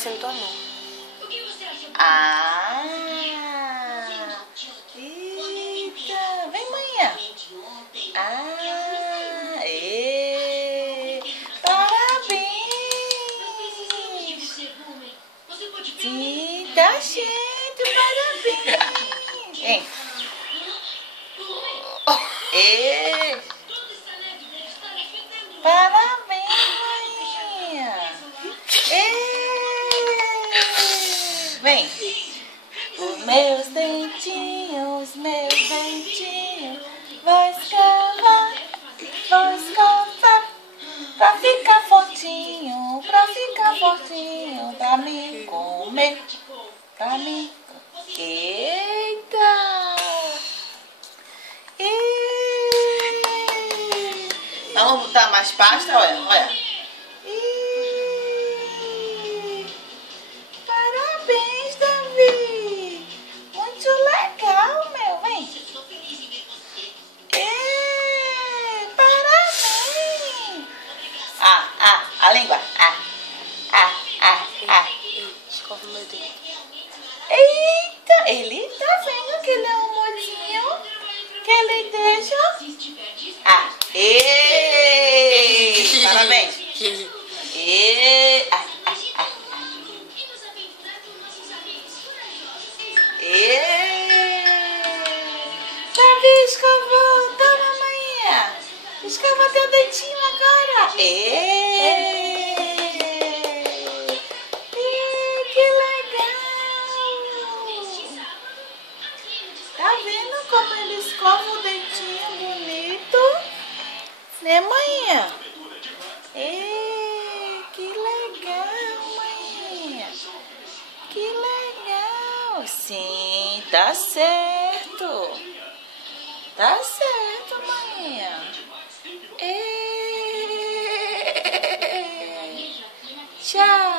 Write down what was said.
aparecendo tua mão. Ah! Eita! Vem, manhã! Ah! Parabéns! Sim, tá certo! Parabéns! Vem! Parabéns, manhã! Vem! Os meus dentinhos, vou escovar pra ficar fortinho, pra me comer, Eita! Vamos botar mais pasta, olha. Parabéns, Davi! Muito legal, meu, vem! Parabéns! A língua! Escova meu dedo. Eita! Ele tá vendo que ele é um mozinho que ele deixa. Parabéns! Davi escovou, toma, manhã. Escova teu dentinho agora. Que legal. Tá vendo como ele escova o dentinho bonito? Né, manhã? Que legal, manhã. Que legal. Sim, tá certo. Tá certo, manhã. Tchau.